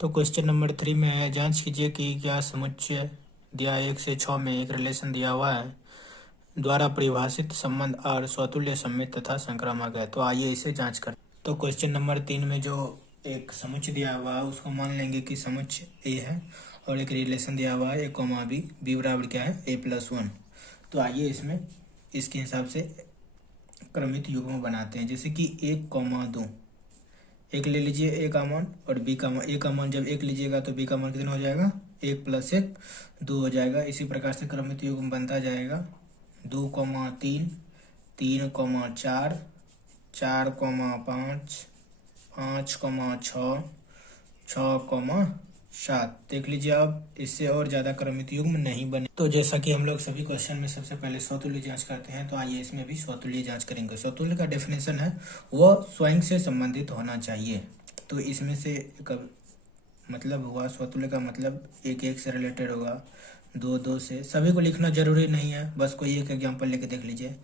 तो question number 3 में है, जांच कीजिए कि क्या समुच्चय दिया 1 से 6 में एक रिलेशन दिया हुआ है द्वारा परिभाषित संबंध और स्वतुल्य सममित तथा संक्रामक है। तो आइए इसे जांच करें। तो क्वेश्चन नंबर 3 में जो एक समुच्चय दिया हुआ है उसको मान लेंगे कि समुच्चय ए है और एक रिलेशन दिया हुआ है a, b बराबर क्या है a+1। तो आइए इसमें इसके हिसाब से क्रमित युग्म बनाते हैं। जैसे कि 1, 2 एक ले लीजिए ए का मान और बी का मान। ए का मान जब 1 लीजिएगा तो बी का मान कितना हो जाएगा 1 + 1 2 हो जाएगा। इसी प्रकार से क्रमित युग्म बनता जाएगा 2, 3 3, 4 4, 5 5, 6 6, 7। देख लीजिए अब इससे और ज़्यादा क्रमित युग्म नहीं बने। तो जैसा कि हम लोग सभी क्वेश्चन में सबसे पहले स्वतुल्य जांच करते हैं, तो आइए इसमें भी स्वतुल्य जांच करेंगे। स्वतुल्य का डेफिनेशन है वह स्वयं से संबंधित होना चाहिए। तो इसमें से मतलब हुआ स्वतुल्य का मतलब 1 1 से रिलेटेड होगा, 2 2 से। सभी को लिखना जरूरी नहीं है, बस कोई एक एग्जाम्पल लेके देख लीजिए।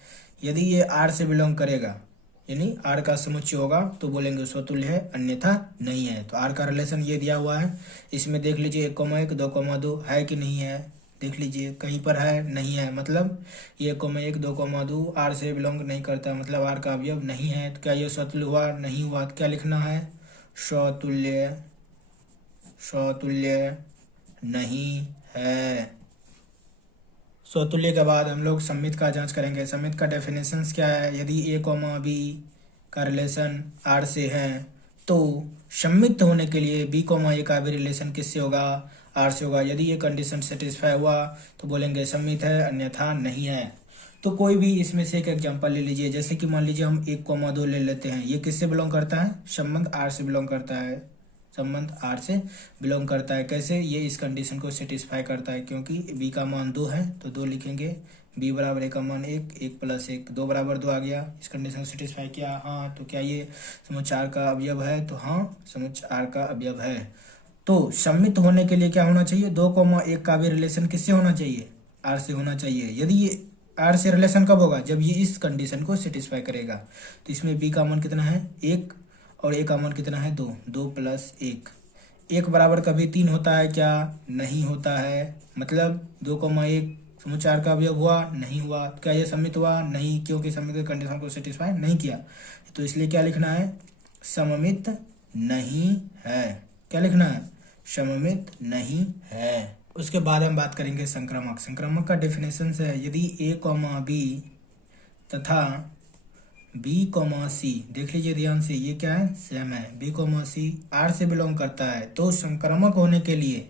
यदि ये आर से बिलोंग करेगा यानी आर का समुच्चय होगा तो बोलेंगे स्वतुल्य है, अन्यथा नहीं है। तो आर का रिलेशन ये दिया हुआ है। इसमें देख लीजिए 1, 2, 2 है कि नहीं है, देख लीजिए कहीं पर है नहीं है, मतलब ये 1, 2, 2 आर से बिलोंग नहीं करता, मतलब आर का अवयव नहीं है। तो क्या ये स्वतुल्य हुआ? नहीं हुआ। तो क्या लिखना है? स्वतुल्य स्वतुल्य नहीं है। स्वतुल्य के बाद हम लोग सममित का जांच करेंगे। सममित का डेफिनेशन क्या है? यदि a, b का रिलेशन r से है तो सममित होने के लिए b, a का भी रिलेशन किससे होगा? r से होगा। यदि ये कंडीशन सेटिस्फाई हुआ तो बोलेंगे सममित है, अन्यथा नहीं है। तो कोई भी इसमें से एक एग्जांपल ले लीजिए। जैसे कि मान लीजिए हम 1, 2 ले लेते हैं। ये किससे बिलोंग करता है? संबंध r से बिलोंग करता है। संबंध आर से बिलोंग करता है। कैसे? ये इस कंडीशन को सेटिस्फाई करता है, क्योंकि बी का मान 2 है तो 2 लिखेंगे। बी बराबर ए का मान 1, 1 + 1 2 बराबर 2 आ गया। इस कंडीशन को सेटिस्फाई किया। हाँ, तो क्या ये समुच्चय आर का अवयव है? तो हाँ, समुच्चय आर का अवयव है। तो सम्मित होने के लिए क्या होना चाहिए? 2, 1 का भी रिलेशन किससे होना चाहिए? आर से होना चाहिए। यदि ये आर से रिलेशन कब होगा? जब ये इस कंडीशन को सेटिस्फाई करेगा। तो इसमें बी का मान कितना है? 1 और ए का मान कितना है? 2 2 + 1। 1 बराबर कभी 3 होता है क्या? नहीं होता है। मतलब 2, 1 समुच्चय आर का अवयव हुआ? नहीं हुआ। क्या ये सम्मित हुआ? नहीं, क्योंकि सम्मित कंडीशन को सेटिस्फाई नहीं किया। तो इसलिए क्या लिखना है? सममित नहीं है। क्या लिखना है? सममित नहीं है। उसके बाद हम बात करेंगे संक्रामक। संक्रामक का डेफिनेशन है, यदि a, b तथा b, c, देख लीजिए ध्यान से, ये क्या है? सेम है। b, c r से बिलोंग करता है तो संक्रामक होने के लिए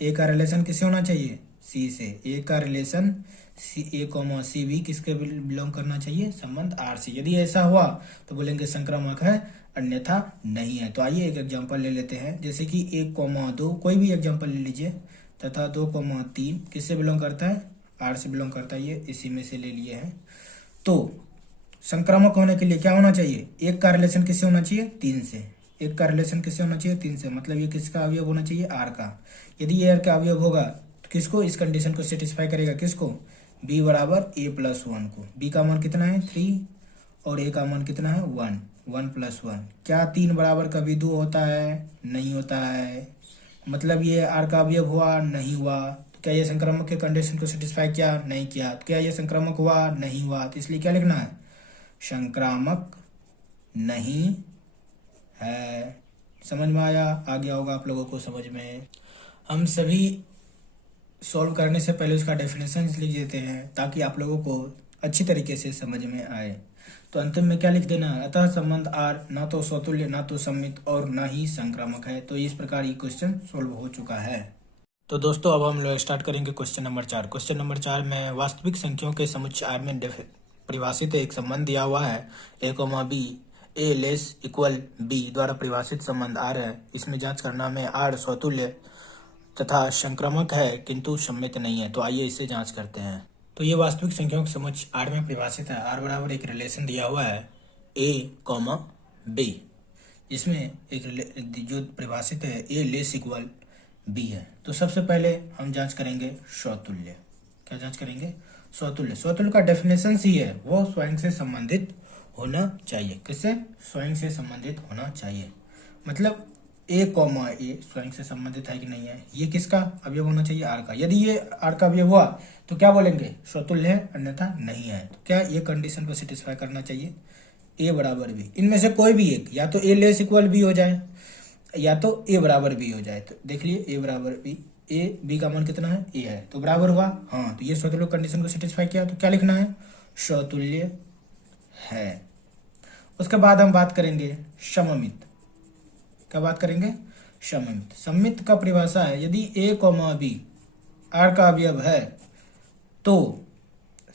a का रिलेशन किससे होना चाहिए? c से। a का रिलेशन a, c भी किसके बिलोंग करना चाहिए? संबंध r से। यदि ऐसा हुआ तो बोलेंगे संक्रामक है, अन्यथा नहीं है। तो आइए एक एग्जांपल ले लेते हैं। जैसे कि 1, 2 कोई भी एग्जांपल ले लीजिए, तथा 2, 3 किससे बिलोंग करता है? r से बिलोंग करता है। ये इसी में से ले लिए हैं। तो संक्रामक होने के लिए क्या होना चाहिए? 1 का रिलेशन किससे होना चाहिए? 3 से। 1 का रिलेशन किससे होना चाहिए? 3 से। मतलब ये किसका अवयव होना चाहिए? r का। यदि ये r का अवयव होगा तो किसको? इस कंडीशन को सेटिस्फाई करेगा। किसको? b बराबर a+1 को। b का मान कितना है? 3 और a का मान कितना है? 1 1 + 1। क्या 3 बराबर कभी 2 होता है? नहीं होता है। मतलब ये r का अवयव हुआ? नहीं हुआ। तो क्या ये संक्रामक के कंडीशन को सेटिस्फाई किया? नहीं किया। तो क्या ये संक्रामक हुआ? नहीं हुआ। तो इसलिए क्या लिखना है? संक्रामक नहीं है। समझ में आया? आ गया होगा आप लोगों को समझ में। हम सभी सॉल्व करने से पहले उसका डेफिनेशन लिख देते हैं ताकि आप लोगों को अच्छी तरीके से समझ में आए। तो अंतिम में क्या लिख देना है? अतः संबंध आर ना तो स्वतुल्य, ना तो सम्मित और ना ही संक्रामक है। तो इस प्रकार ये क्वेश्चन सॉल्व हो चुका है। तो दोस्तों अब हम लोग स्टार्ट करेंगे क्वेश्चन नंबर 4। क्वेश्चन नंबर 4 में वास्तविक संख्याओं के समुच्चय आर में परिभाषित एक संबंध दिया हुआ है a, b a <= b द्वारा परिभाषित संबंध आर है। इसमें जांच करना में आर स्वतुल्य तथा संक्रामक है किंतु सम्मित नहीं है। तो आइए इससे जांच करते हैं। तो ये वास्तविक संख्याओं के समुच्चय आर में परिभाषित है। आर बराबर एक रिलेशन दिया हुआ है a, b, इसमें एक जो परिभाषित है a <= b है। तो सबसे पहले हम जांच करेंगे स्वतुल्य। क्या जांच करेंगे? स्वतुल्य। स्वतुल्य का डेफिनेशन ही है वो स्वयं से संबंधित होना चाहिए। किससे? स्वयं से संबंधित होना चाहिए। मतलब ए कॉमा ए स्वयं से संबंधित है कि नहीं है, ये किसका अवयव होना चाहिए, आर का। यदि ये आर का अवयव हुआ तो क्या बोलेंगे, स्वतुल्य है, अन्यथा नहीं है। तो क्या ये कंडीशन को सेटिस्फाई करना चाहिए, ए बराबर बी। इनमें से कोई भी एक, या तो ए लेस इक्वल बी हो जाए या तो ए बराबर बी हो जाए। तो देख लिए ए बराबर बी, ए बी का मान कितना है, ए है, तो बराबर हुआ। हाँ, तो ये स्वतुल्य कंडीशन को सेटिस्फाई किया, तो क्या लिखना है, स्वतुल्य है। उसके बाद हम बात करेंगे सममित। क्या बात करेंगे, सममित। सममित का परिभाषा है, यदि ए कॉमा बी आर का अवयव है तो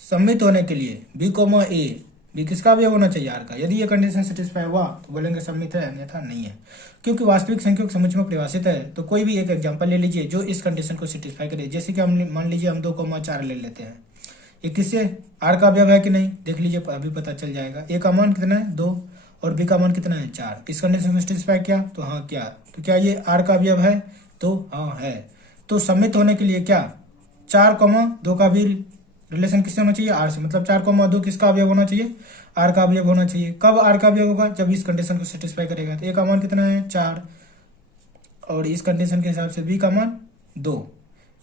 सममित होने के लिए बी कॉमा ए, बी किसका अवयव होना चाहिए, आर का। यदि ये कंडीशन सेटिस्फाई हुआ तो बोलेंगे सममित है, अन्यथा नहीं है। क्योंकि वास्तविक संख्याओं के समुच्चय में परिभाषित है, तो कोई भी एक एग्जांपल ले लीजिए जो इस कंडीशन को सेटिस्फाई करे। जैसे कि हम मान लीजिए हम 2,4 ले लेते हैं, ये किससे, आर का अवयव है कि नहीं, देख लीजिए अभी पता चल जाएगा। ए का मान कितना है 2 और बी का मान कितना है 4। इस कंडीशन को सेटिस्फाई किया तो हाँ क्या, तो क्या ये आर का अवयव है, तो हाँ है। तो सममित होने के लिए क्या, 4,2 का भी रिलेशन किससे होना चाहिए, आर से। मतलब 4,2 किसका अवयव होना चाहिए, आर का अवयव होना चाहिए। कब आर का अवयव होगा, जब इस कंडीशन को सेटिस्फाई करेगा। तो ए का मान कितना है 4 और इस कंडीशन के हिसाब से बी का मान 2।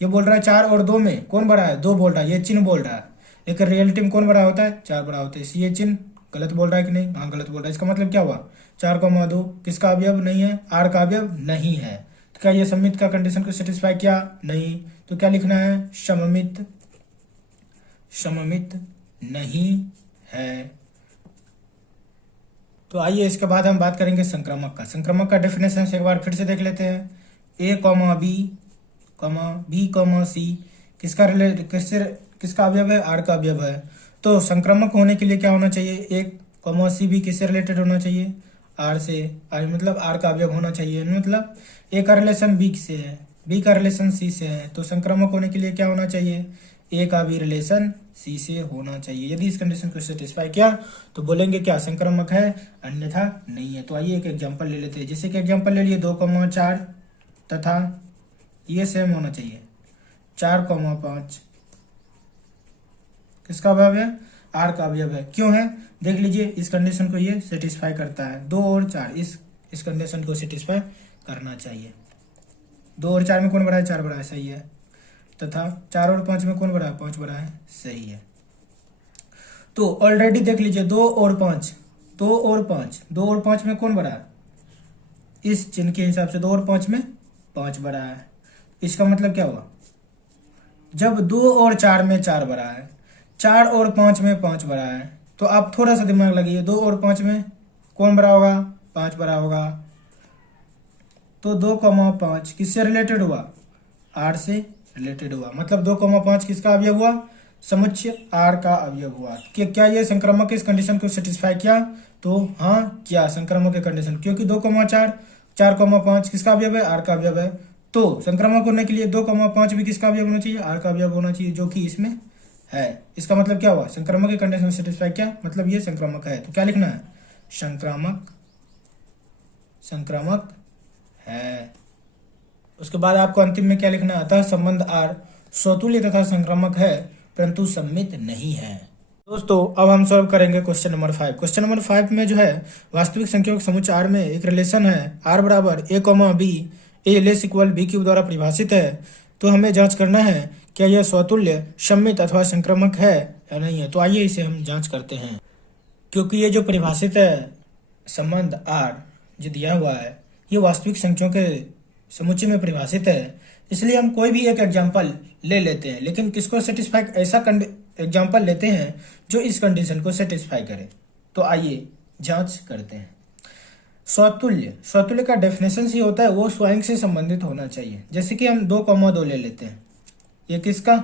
ये बोल रहा है 4 और 2 में कौन बड़ा है, 2 बोल रहा है, ये चिन्ह बोल रहा है। लेकिन रियलिटी में कौन बड़ा होता है, 4 बड़ा होता है। ये चिन्ह गलत बोल रहा है कि नहीं, हाँ गलत बोल रहा है। इसका मतलब क्या हुआ, 4,2 किसका अवयव नहीं है, आर का अवयव नहीं है। तो क्या ये सममित का कंडीशन को सेटिस्फाई किया, नहीं। तो क्या लिखना है, सममित, सममित नहीं है। तो आइए इसके बाद हम बात करेंगे संक्रामक का। संक्रामक का डेफिनेशन एक बार फिर से देख लेते हैं। ए कॉमा बी कॉमा सी किसका किसका अवयव है, आर का अवयव है। तो संक्रामक होने के लिए क्या होना चाहिए, ए कॉमा सी बी किससे रिलेटेड होना चाहिए, आर से। आर मतलब आर का अवयव होना चाहिए। मतलब ए का रिलेशन बी से है, बी का रिलेशन सी से है, तो संक्रामक होने के लिए क्या होना चाहिए, ए का भी रिलेशन सी से होना चाहिए। यदि इस कंडीशन को सेटिस्फाई किया तो बोलेंगे क्या, संक्रामक है, अन्यथा नहीं है। तो आइए एक एग्जांपल ले लेते हैं। जैसे कि एग्जांपल ले लिए 2,4 तथा ये सेम होना चाहिए 4,5 किसका अवयव है, आर का अवयव है। क्यों है, देख लीजिए इस कंडीशन को ये सेटिस्फाई करता है। 2 और 4 इस कंडीशन को सेटिस्फाई करना चाहिए। 2 और 4 में कौन बड़ा है, 4 बड़ा है, सही है। तथा 4 और 5 में कौन बड़ा है, 5 बड़ा है, सही है। तो ऑलरेडी देख लीजिए 2 और 5 में कौन बड़ा है, इस चिन्ह के हिसाब से 2 और 5 में 5 बड़ा है। इसका मतलब क्या हुआ, जब 2 और 4 में 4 बड़ा है, 4 और 5 में 5 बड़ा है, तो आप थोड़ा सा दिमाग लगाइए, 2 और 5 में कौन बड़ा होगा, 5 बड़ा होगा। तो 2,5 किससे रिलेटेड हुआ, आर से रिलेटेड हुआ। मतलब 2,5 किसका अवयव हुआ, समुच्चय आर का अवयव हुआ। कि क्या ये संक्रामक इस कंडीशन को सेटिस्फाई किया, तो हाँ क्या, संक्रामक के कंडीशन, क्योंकि 2,4 4,5 किसका अवयव है, आर का अवयव है। तो संक्रामक होने के लिए 2,5 भी किसका अवयव होना चाहिए, आर का अवयव होना चाहिए, जो कि इसमें है। इसका मतलब क्या हुआ, संक्रामक के कंडीशन सेटिस्फाई किया, मतलब ये संक्रामक है। तो क्या लिखना है, संक्रामक है। उसके बाद आपको अंतिम में क्या लिखना है, अतः संबंध आर स्वतुल्य तथा संक्रामक है परंतु सममित नहीं है। दोस्तों अब हम सॉल्व करेंगे क्वेश्चन नंबर 5। क्वेश्चन नंबर 5 में जो है वास्तविक संख्याओं के समुच्चय आर में एक रिलेशन है, आर बराबर ए कॉमा बी, ए लेस इक्वल बी क्यूब द्वारा परिभाषित है। तो हमें जांच करना है क्या यह स्वतुल्य, सममित अथवा संक्रामक है या नहीं है। तो आइए इसे हम जांच करते हैं। क्योंकि ये जो परिभाषित है संबंध आर जो दिया हुआ है, ये वास्तविक संख्याओं के समुच्चय में परिभाषित है, इसलिए हम कोई भी एक एग्जांपल ले लेते हैं। लेकिन किसको सेटिस्फाई, ऐसा एग्जांपल लेते हैं जो इस कंडीशन को सेटिस्फाई करे। तो आइए जांच करते हैं। स्वतुल्य का डेफिनेशन ही होता है वो स्वयं से संबंधित होना चाहिए। जैसे कि हम 2,2 ले लेते हैं, ये किसका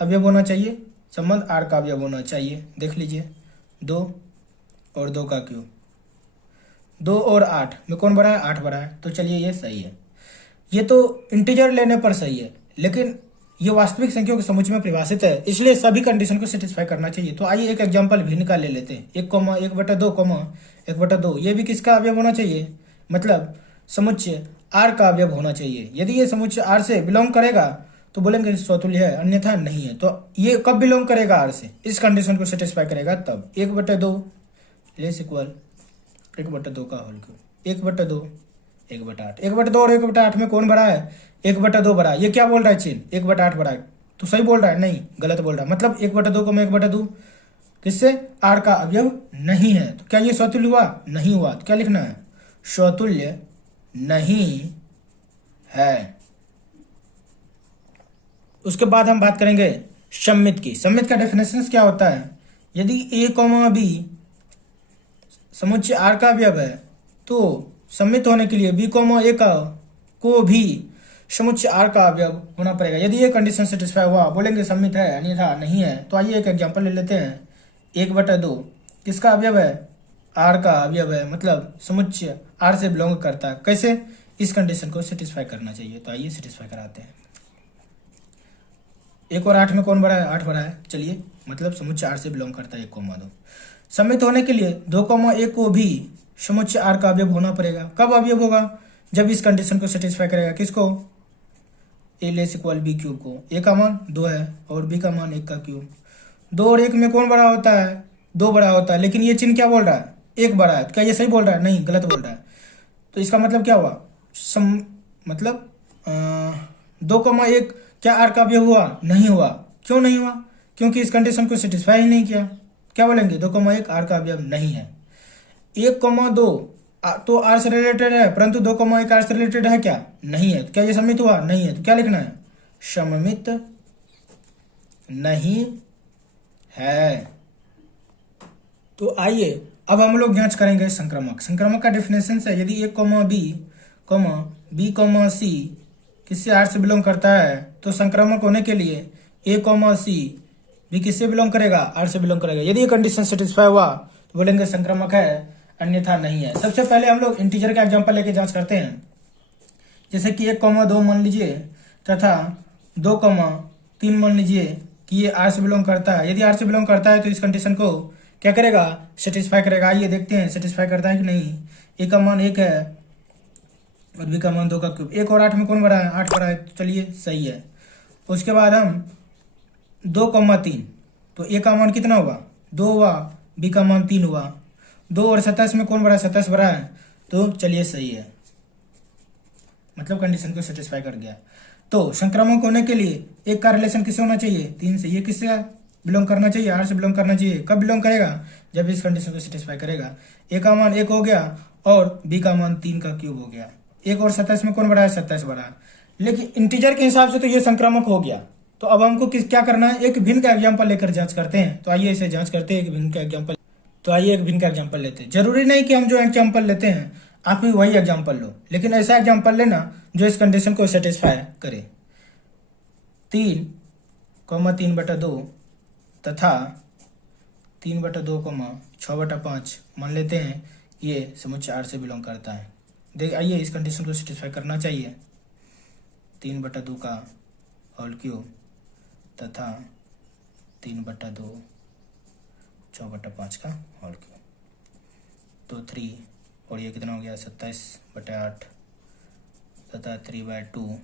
अवयव होना चाहिए, संबंध आर का अवयव होना चाहिए। देख लीजिए 2 और 2 का क्यूब, 2 और 8 में कौन बड़ा है, 8 बड़ा है। तो चलिए ये सही है, ये तो इंटीजर लेने पर सही है, लेकिन ये वास्तविक संख्याओं के समुच्चय में परिभाषित है, इसलिए सभी कंडीशन को सेटिस्फाई करना चाहिए। तो आइए एक एग्जांपल भिन्न का ले लेते हैं। 1,1/2, ये भी किसका अवयव होना चाहिए, मतलब समुच्चय आर का अवयव होना चाहिए। यदि ये समुच्चय आर से बिलोंग करेगा तो बोलेंगे स्वतुल्य है, अन्यथा नहीं है। तो ये कब बिलोंग करेगा, आर से, इस कंडीशन को सेटिस्फाई करेगा तब। 1/2 लेस इक्वल 1/2 का होल क्यूब, 1/2 1/8, 1/2 और 1/8 में कौन बड़ा है? 1/2 बड़ा है। ये क्या बोल रहा है चिन्ह? 1/8 बड़ा है, तो सही बोल रहा है? नहीं, गलत बोल रहा है। मतलब 1/2 को मैं 1/2 किससे? आर का अवयव नहीं है। तो क्या ये स्वतुल्य हुआ? नहीं हुआ। तो क्या लिखना है? स्वतुल्य नहीं है। उसके बाद हम बात करेंगे सम्मित की। सम्मित का डेफिनेशन क्या होता है? यदि ए कॉमा बी समुच्चय आर का अवयव है तो सम्मित होने के लिए बी कॉमा ए का को भी समुच्चय आर का अवयव होना पड़ेगा। यदि ये कंडीशन सेटिस्फाई हुआ, बोलेंगे सम्मित है, अन्यथा नहीं है। तो आइए एक एग्जांपल ले लेते हैं। 1/2 किसका अवयव है? आर का अवयव है, मतलब समुच्चय आर से बिलोंग करता है। कैसे? इस कंडीशन को सेटिस्फाई करना चाहिए। तो आइए सेटिस्फाई कराते हैं। 1 और 8 में कौन बड़ा है? 8 बड़ा है। चलिए, मतलब समुच्चय आर से बिलोंग करता है 1,2। सम्मित होने के लिए 2,1 को भी समुच्चय आर का अवयव होना पड़ेगा। कब अवयव होगा? जब इस कंडीशन को सेटिस्फाई करेगा। किसको? ए लेस इक्वल बी क्यूब को। ए का मान 2 है और बी का मान 1 का क्यूब। 2 और 1 में कौन बड़ा होता है? 2 बड़ा होता है। लेकिन ये चिन्ह क्या बोल रहा है? 1 बड़ा है। क्या ये सही बोल रहा है? नहीं, गलत बोल रहा है। तो इसका मतलब क्या हुआ? मतलब 2,1 क्या आर का अवयव हुआ? नहीं हुआ। क्यों नहीं हुआ? क्योंकि इस कंडीशन को सेटिस्फाई ही नहीं किया। क्या बोलेंगे? 2,1 आर का अवयव नहीं है। 1,2 तो आर से रिलेटेड है, परंतु 2,1 आर से रिलेटेड है क्या? नहीं है। तो क्या ये सम्मित हुआ? नहीं है। तो क्या लिखना है? सम्मित नहीं है। तो आइए अब हम लोग जांच करेंगे संक्रामक। संक्रामक का डेफिनेशन है, यदि बी, सी किससे आर से बिलोंग करता है तो संक्रामक होने के लिए ए, सी भी किससे बिलोंग करेगा? आर से बिलोंग करेगा। यदि ये कंडीशन सेटिस्फाई हुआ तो बोलेंगे संक्रामक है, अन्यथा नहीं है। सबसे पहले हम लोग इंटीजर का एग्जांपल लेके जांच करते हैं। जैसे कि 1,2 मान लीजिए तथा 2,3 मान लीजिए कि ये आर से बिलोंग करता है। यदि आर से बिलोंग करता है तो इस कंडीशन को क्या करेगा? सेटिस्फाई करेगा। आइए देखते हैं सेटिस्फाई करता है कि नहीं। ए का मान 1 है और बी का मान 2 का क्यूब। 1 और 8 में कौन बड़ा है? 8 बड़ा है। तो चलिए सही है। उसके बाद हम 2,3, तो ए का मान कितना हुआ? 2 हुआ, बी का मान 3 हुआ। 2 और 27 में कौन बड़ा है? 27 बड़ा है। तो चलिए सही है, मतलब कंडीशन को सेटिस्फाई कर गया। तो संक्रामक होने के लिए एक का रिलेशन किससे होना चाहिए? 3 से। ये किससे बिलोंग करना चाहिए? आर से बिलोंग करना चाहिए। कब बिलोंग करेगा? जब इस कंडीशन को सेटिस्फाई करेगा। ए का मान 1 हो गया और बी का मान 3 का क्यूब हो गया। 1 और 27 में कौन बड़ा है? 27 बड़ा है। लेकिन इंटीजर के हिसाब से तो ये संक्रामक हो गया। तो अब हमको क्या करना है? एक भिन्न का एग्जाम्पल लेकर जांच करते हैं। तो आइए इसे जांच करते हैं, एक भिन्न का एग्जाम्पल। तो आइए एक भिन्न का एग्जाम्पल लेते हैं। जरूरी नहीं कि हम जो एग्जाम्पल लेते हैं आप भी वही एग्जाम्पल लो, लेकिन ऐसा एग्जाम्पल लेना जो इस कंडीशन को सेटिस्फाई करे। 3,3/2 तथा 3/2, 6/5 मान लेते हैं ये समुच्चय आर से बिलोंग करता है। देख आइए इस कंडीशन को सेटिस्फाई करना चाहिए। 3/2 का होल क्यूब तथा 3/2 6/5 का होल क्यूब। तो 3 और ये कितना हो गया? 27/8 तथा 3/2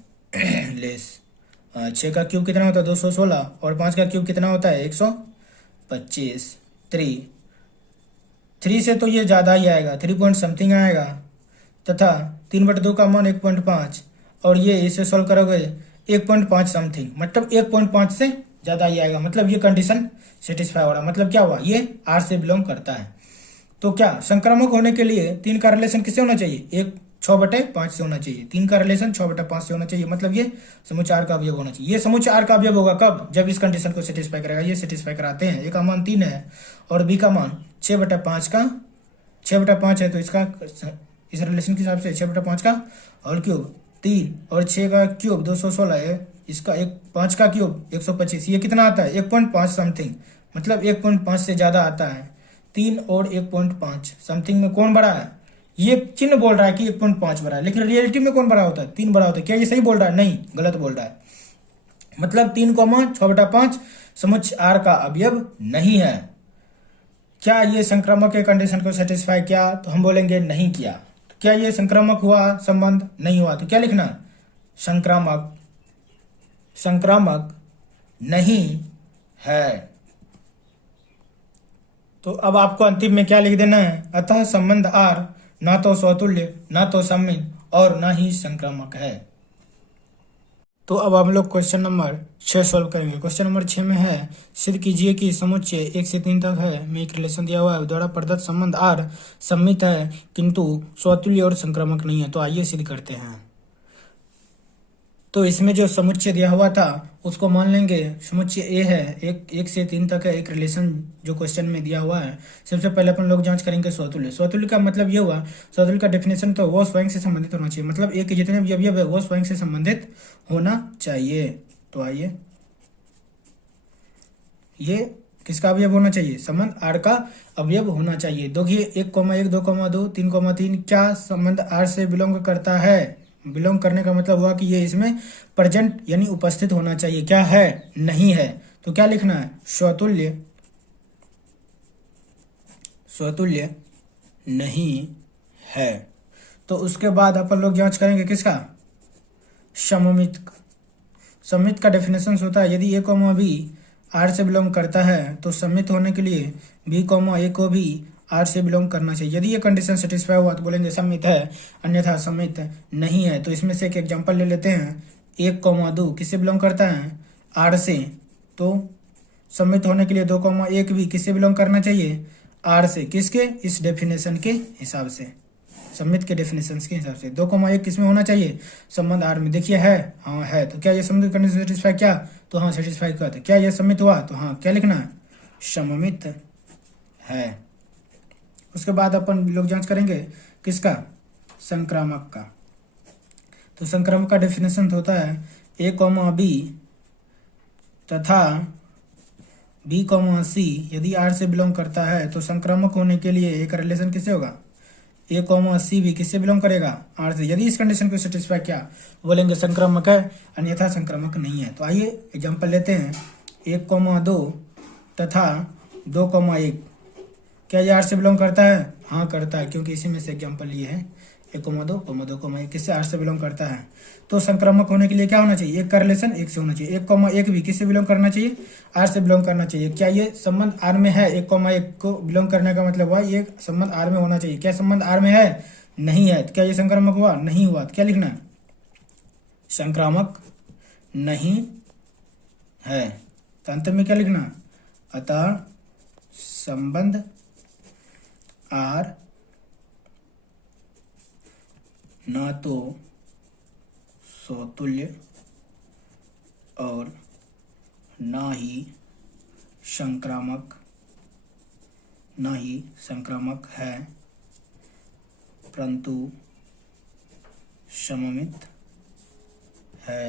लेस 6 का क्यूब कितना होता है? 216 और 5 का क्यूब कितना होता है? 125। 3 से तो ये ज़्यादा ही आएगा, 3 पॉइंट समथिंग आएगा तथा 3/2 का मान 1.5 और ये इसे सॉल्व करोगे 1.5 समथिंग, मतलब 1.5 से ज़्यादा ही आएगा। मतलब ये कंडीशन सेटिस्फाई हो रहा। मतलब क्या हुआ? ये आर से बिलोंग करता है। तो क्या संक्रामक होने के लिए 3 का रिलेशन किससे होना चाहिए? 1 6/5 से होना चाहिए। 3 का रिलेशन 6/5 से होना चाहिए। मतलब ये समुच्चय आर का अवयव होना चाहिए। ये समुच्चय आर का अवयव होगा कब? जब इस कंडीशन को सेटिस्फाई करेगा। ये सेटिस्फाई कराते हैं। ए का मान 3 है और बी का मान 6/5 है। तो इसका इस रिलेशन के हिसाब से 6/5 का होल क्यूब 3 और 6 का क्यूब 216 है। इसका 5 का क्यूब 125। ये कितना आता है? 1.5 समथिंग, मतलब 1.5 से ज़्यादा आता है। 3 और 1.5 समथिंग में कौन बड़ा है? ये चिन्ह बोल रहा है कि 1.5 बड़ा है, लेकिन रियलिटी में कौन बड़ा होता है? 3 बड़ा होता है। क्या ये सही बोल रहा है? नहीं, गलत बोल रहा है। मतलब 3, 6/5 समुच्चय आर का अवयव नहीं है। क्या ये संक्रामक के कंडीशन को सेटिस्फाई किया? तो हम बोलेंगे नहीं किया। क्या ये संक्रामक हुआ संबंध? नहीं हुआ। तो क्या लिखना? संक्रामक नहीं है। तो अब आपको अंतिम में क्या लिख देना है? अतः संबंध आर ना तो स्वतुल्य, ना तो सम्मित और न ही संक्रामक है। तो अब हम लोग क्वेश्चन नंबर 6 सॉल्व करेंगे। क्वेश्चन नंबर 6 में है, सिद्ध कीजिए कि समुच्चय 1 से 3 तक है में एक रिलेशन दिया हुआ है, द्वारा प्रदत्त संबंध आर सम्मित है किंतु स्वतुल्य और संक्रामक नहीं है। तो आइए सिद्ध करते हैं। तो इसमें जो समुच्चय दिया हुआ था उसको मान लेंगे समुच्चय ए है, 1 से 3 तक है एक रिलेशन जो क्वेश्चन में दिया हुआ है। सबसे पहले अपन लोग जांच करेंगे स्वतुल्य। स्वतुल्य का मतलब ये हुआ, स्वतुल्य का डेफिनेशन तो वो स्वयं से संबंधित होना चाहिए, मतलब ए के जितने भी अवयव है वो स्वयं से संबंधित होना चाहिए। तो आइए, ये किसका अवयव होना चाहिए? संबंध आर का अवयव होना चाहिए। देखिए 1,1, 2,2, 3,3 क्या संबंध आर से बिलोंग करता है? बिलोंग करने का मतलब हुआ कि ये इसमें प्रेजेंट यानी उपस्थित होना चाहिए। क्या है? नहीं है। तो क्या लिखना है? स्वतुल्य, स्वतुल्य नहीं है। तो उसके बाद अपन लोग जांच करेंगे किसका? सममित। सममित का डेफिनेशन होता है, यदि ए कॉमा बी आर से बिलोंग करता है तो सम्मित होने के लिए बी कॉमा ए को भी आर से बिलोंग करना चाहिए। यदि ये कंडीशन सेटिस्फाई हुआ तो बोलेंगे सम्मित है, अन्यथा सम्मित नहीं है। तो इसमें से एक एग्जांपल ले लेते हैं। 1,2 किससे बिलोंग करता है? आर से। तो सम्मित होने के लिए 2,1 भी किससे बिलोंग करना चाहिए? आर से। किसके? इस डेफिनेशन के हिसाब से, सम्मित के डेफिनेशन के हिसाब से। 2,1 किसमें होना चाहिए? संबंध आर में। देखिए है, हाँ है। तो क्या ये सम्मित कंडीशन सेटिस्फाई किया? तो हाँ सेटिस्फाई किया। तो क्या ये सम्मित हुआ? तो हाँ क्या लिखना है? सममित है। उसके बाद अपन लोग जांच करेंगे किसका? संक्रामक का। तो संक्रामक का डेफिनेशन होता है ए कॉमा बी तथा बी कॉमा सी यदि आर से बिलोंग करता है तो संक्रामक होने के लिए एक रिलेशन किससे होगा? ए कॉमा सी भी किससे बिलोंग करेगा? आर से। यदि इस कंडीशन को सेटिस्फाई किया बोलेंगे संक्रामक है, अन्यथा संक्रामक नहीं है। तो आइए एग्जांपल लेते हैं। 1,2 तथा 2,1 क्या ये आर से बिलोंग करता है? हाँ करता है, क्योंकि इसी में से एग्जांपल लिए हैं। 1,2, 2,1 किससे? आर से बिलोंग करता है। तो संक्रामक होने के लिए क्या होना चाहिए? एक का रिलेशन 1 से होना चाहिए। 1,1 भी किससे बिलोंग करना चाहिए? आर से बिलोंग करना चाहिए। क्या ये संबंध आर में है? 1,1 को बिलोंग करने का मतलब हुआ ये संबंध आर में होना चाहिए। क्या संबंध आर में है? नहीं है। तो क्या ये संक्रामक हुआ? नहीं हुआ। तो क्या लिखना है? संक्रामक नहीं है। तो अंत में क्या लिखना? अतः संबंध आर न तो स्वतुल्य और न ही संक्रामक है, परंतु सममित है।